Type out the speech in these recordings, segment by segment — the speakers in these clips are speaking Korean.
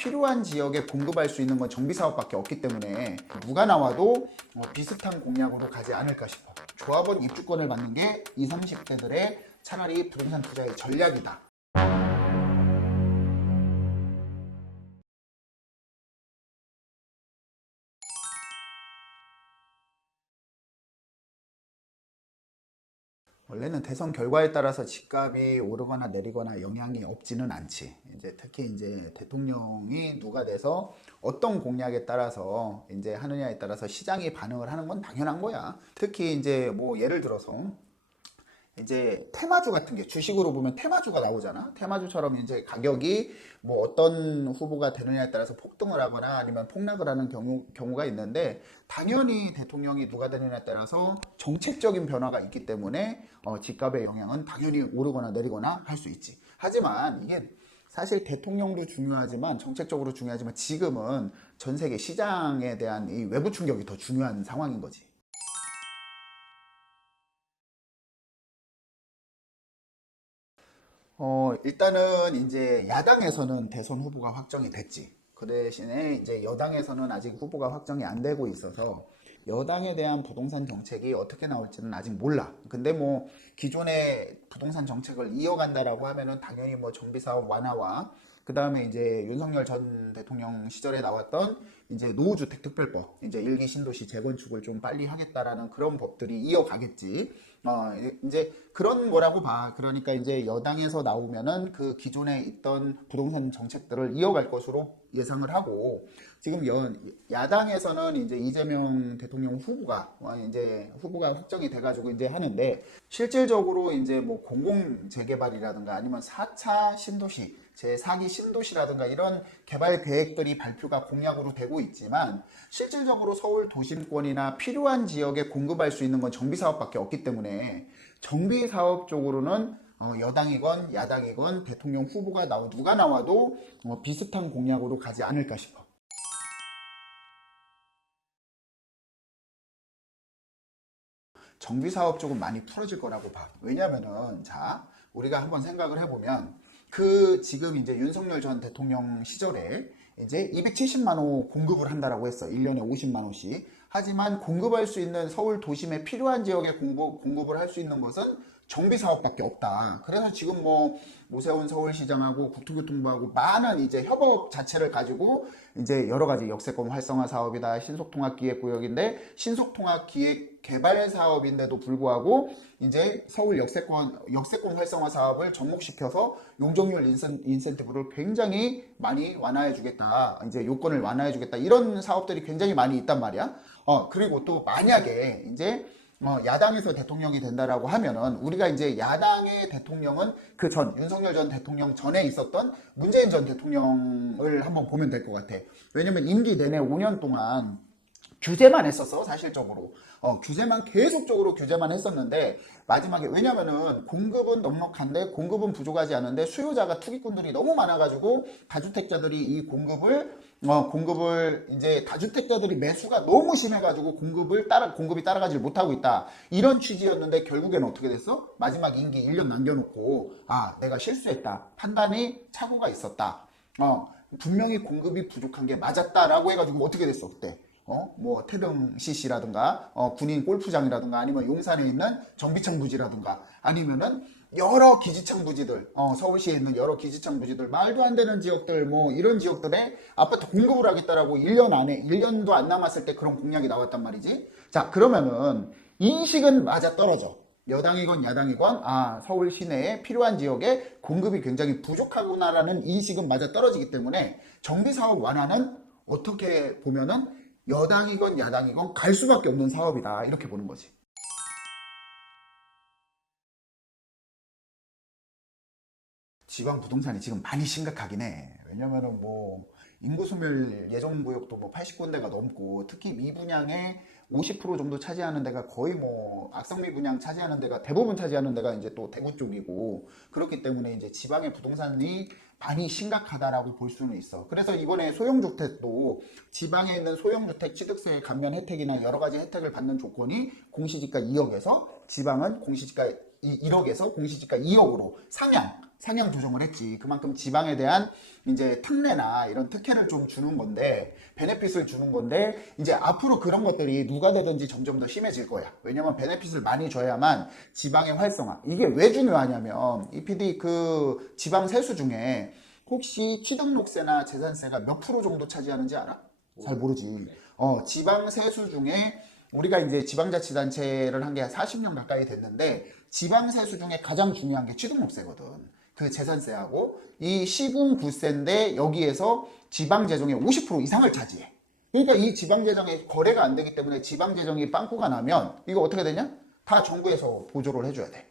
필요한 지역에 공급할 수 있는 건 정비사업밖에 없기 때문에 누가 나와도 비슷한 공약으로 가지 않을까 싶어. 조합원 입주권을 받는 게 20, 30대들의 차라리 부동산 투자의 전략이다. 원래는 대선 결과에 따라서 집값이 오르거나 내리거나 영향이 없지는 않지. 이제 특히 이제 대통령이 누가 돼서 어떤 공약에 따라서 이제 하느냐에 따라서 시장이 반응을 하는 건 당연한 거야. 특히 이제 뭐 예를 들어서 이제 테마주 같은 게 주식으로 보면 테마주가 나오잖아. 테마주처럼 이제 가격이 뭐 어떤 후보가 되느냐에 따라서 폭등을 하거나 아니면 폭락을 하는 경우가 있는데 당연히 대통령이 누가 되느냐에 따라서 정책적인 변화가 있기 때문에 집값의 영향은 당연히 오르거나 내리거나 할 수 있지. 하지만 이게 사실 대통령도 중요하지만 정책적으로 중요하지만 지금은 전 세계 시장에 대한 이 외부 충격이 더 중요한 상황인 거지. 일단은 이제 야당에서는 대선 후보가 확정이 됐지. 그 대신에 이제 여당에서는 아직 후보가 확정이 안 되고 있어서 여당에 대한 부동산 정책이 어떻게 나올지는 아직 몰라. 근데 뭐 기존의 부동산 정책을 이어간다라고 하면은 당연히 뭐 정비사업 완화와 그 다음에 이제 윤석열 전 대통령 시절에 나왔던 이제 노후주택 특별법, 이제 일기 신도시 재건축을 좀 빨리 하겠다라는 그런 법들이 이어가겠지. 이제 그런 거라고 봐. 그러니까 이제 여당에서 나오면은 그 기존에 있던 부동산 정책들을 이어갈 것으로 예상을 하고 지금 야당에서는 이제 이재명 대통령 후보가 이제 후보가 확정이 돼가지고 이제 하는데 실질적으로 이제 뭐 공공 재개발이라든가 아니면 4차 신도시 제4기 신도시라든가 이런 개발 계획들이 발표가 공약으로 되고 있지만 실질적으로 서울 도심권이나 필요한 지역에 공급할 수 있는 건 정비사업밖에 없기 때문에 정비사업 쪽으로는 여당이건 야당이건 대통령 후보가 누가 나와도 비슷한 공약으로 가지 않을까 싶어. 정비사업 쪽은 많이 풀어질 거라고 봐. 왜냐면은 자 우리가 한번 생각을 해보면 그 지금 이제 윤석열 전 대통령 시절에 이제 270만 호 공급을 한다라고 했어. 1년에 50만 호씩. 하지만 공급할 수 있는 서울 도심에 필요한 지역에 공급을 할 수 있는 것은 정비 사업밖에 없다. 그래서 지금 뭐 오세훈 서울시장하고 국토교통부하고 많은 이제 협업 자체를 가지고 이제 여러 가지 역세권 활성화 사업이다. 신속통합기획구역인데 신속통합기획 개발 사업인데도 불구하고 이제 서울 역세권 활성화 사업을 접목시켜서 용적률 인센티브를 굉장히 많이 완화해 주겠다. 이제 요건을 완화해 주겠다. 이런 사업들이 굉장히 많이 있단 말이야. 그리고 또 만약에 이제 야당에서 대통령이 된다라고 하면은 우리가 이제 야당의 대통령은 그 전 윤석열 전 대통령 전에 있었던 문재인 전 대통령을 한번 보면 될 것 같아. 왜냐면 임기 내내 5년 동안 규제만 했었어 사실적으로. 규제만 계속적으로 규제만 했었는데 마지막에 왜냐면은 공급은 넉넉한데 공급은 부족하지 않은데 수요자가 투기꾼들이 너무 많아가지고 다주택자들이 이 공급을 이제 다주택자들이 매수가 너무 심해가지고 공급이 따라가지 못하고 있다 이런 취지였는데 결국에는 어떻게 됐어? 마지막 임기 1년 남겨놓고 내가 실수했다 판단이 착오가 있었다 분명히 공급이 부족한 게 맞았다라고 해가지고 어떻게 됐어 그때? 뭐 태릉 CC라든가 군인 골프장이라든가 아니면 용산에 있는 정비청 부지라든가 아니면은 여러 기지청 부지들 서울시에 있는 여러 기지청 부지들 말도 안 되는 지역들 뭐 이런 지역들에 아파트 공급을 하겠다라고 1년 안에 1년도 안 남았을 때 그런 공약이 나왔단 말이지. 자 그러면은 인식은 맞아 떨어져. 여당이건 야당이건 서울 시내에 필요한 지역에 공급이 굉장히 부족하구나라는 인식은 맞아 떨어지기 때문에 정비사업 완화는 어떻게 보면은 여당이건 야당이건 갈 수밖에 없는 사업이다 이렇게 보는 거지. 지방 부동산이 지금 많이 심각하긴 해. 왜냐면은 뭐 인구 소멸 예정 구역도 뭐 80군데가 넘고 특히 미분양의 50% 정도 차지하는 데가 거의 뭐 악성미 분양 차지하는 데가 대부분 차지하는 데가 이제 또 대구 쪽이고 그렇기 때문에 이제 지방의 부동산이 많이 심각하다라고 볼 수는 있어. 그래서 이번에 소형주택도 지방에 있는 소형주택 취득세 감면 혜택이나 여러 가지 혜택을 받는 조건이 공시지가 2억에서 지방은 공시지가 1억에서 공시지가 2억으로 상향 상향 조정을 했지. 그만큼 지방에 대한 이제 특례나 이런 특혜를 좀 주는 건데, 베네핏을 주는 건데, 이제 앞으로 그런 것들이 누가 되든지 점점 더 심해질 거야. 왜냐면 베네핏을 많이 줘야만 지방의 활성화. 이게 왜 중요하냐면, 이 PD 그 지방 세수 중에 혹시 취등록세나 재산세가 몇 프로 정도 차지하는지 알아? 잘 모르지. 지방 세수 중에 우리가 이제 지방자치단체를 한 게 40년 가까이 됐는데, 지방 세수 중에 가장 중요한 게 취등록세거든. 그 재산세하고 이 시군 구세인데 여기에서 지방재정의 50% 이상을 차지해. 그러니까 이 지방재정의 거래가 안 되기 때문에 지방재정이 빵꾸가 나면 이거 어떻게 되냐? 다 정부에서 보조를 해줘야 돼.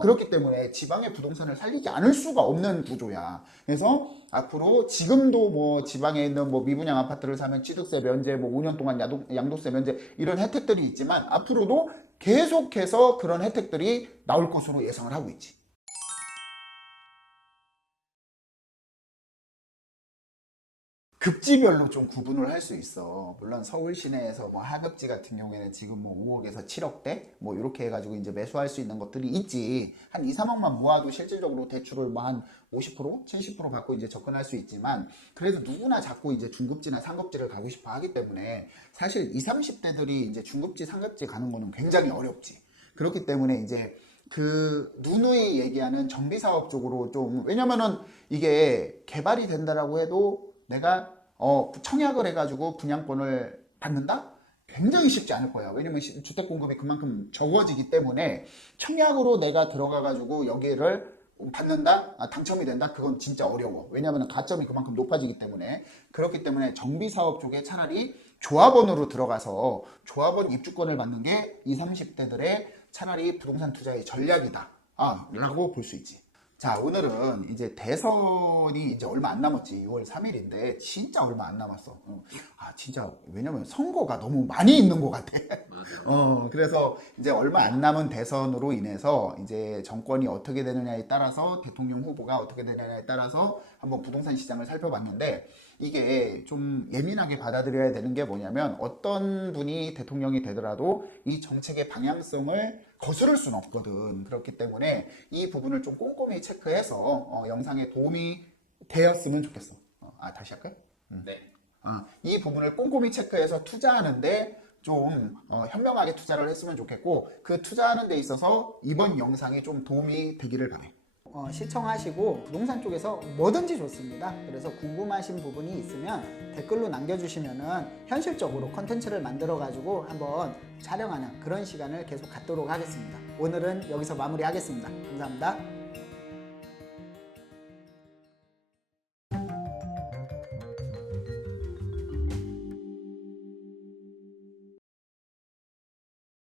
그렇기 때문에 지방의 부동산을 살리지 않을 수가 없는 구조야. 그래서 앞으로 지금도 뭐 지방에 있는 뭐 미분양 아파트를 사면 취득세 면제, 뭐 5년 동안 양도세 면제 이런 혜택들이 있지만 앞으로도 계속해서 그런 혜택들이 나올 것으로 예상을 하고 있지. 급지별로 좀 구분을 할 수 있어. 물론 서울 시내에서 뭐 하급지 같은 경우에는 지금 뭐 5억에서 7억대 뭐 이렇게 해가지고 이제 매수할 수 있는 것들이 있지. 한 2, 3억만 모아도 실질적으로 대출을 뭐 한 50%, 70% 받고 이제 접근할 수 있지만 그래도 누구나 자꾸 이제 중급지나 상급지를 가고 싶어 하기 때문에 사실 20, 30대들이 이제 중급지, 상급지 가는 거는 굉장히 어렵지. 그렇기 때문에 이제 그 누누이 얘기하는 정비사업 쪽으로 좀 왜냐면은 이게 개발이 된다라고 해도 내가 청약을 해가지고 분양권을 받는다? 굉장히 쉽지 않을 거야. 왜냐면 주택 공급이 그만큼 적어지기 때문에 청약으로 내가 들어가가지고 여기를 받는다? 당첨이 된다? 그건 진짜 어려워. 왜냐면 가점이 그만큼 높아지기 때문에. 그렇기 때문에 정비사업 쪽에 차라리 조합원으로 들어가서 조합원 입주권을 받는 게 20, 30대들의 차라리 부동산 투자의 전략이다. 라고 볼 수 있지. 자, 오늘은 이제 대선이 이제 얼마 안 남았지. 6월 3일인데 진짜 얼마 안 남았어. 진짜 왜냐면 선거가 너무 많이 있는 것 같아. 그래서 이제 얼마 안 남은 대선으로 인해서 이제 정권이 어떻게 되느냐에 따라서 대통령 후보가 어떻게 되느냐에 따라서 한번 부동산 시장을 살펴봤는데 이게 좀 예민하게 받아들여야 되는 게 뭐냐면 어떤 분이 대통령이 되더라도 이 정책의 방향성을 거스를 수는 없거든. 그렇기 때문에 이 부분을 좀 꼼꼼히 체크해서 영상에 도움이 되었으면 좋겠어. 다시 할까요? 네. 이 부분을 꼼꼼히 체크해서 투자하는데 좀 현명하게 투자를 했으면 좋겠고 그 투자하는 데 있어서 이번 영상이 좀 도움이 되기를 바래. 시청하시고 부동산 쪽에서 뭐든지 좋습니다. 그래서 궁금하신 부분이 있으면 댓글로 남겨주시면은 현실적으로 컨텐츠를 만들어 가지고 한번 촬영하는 그런 시간을 계속 갖도록 하겠습니다. 오늘은 여기서 마무리하겠습니다. 감사합니다.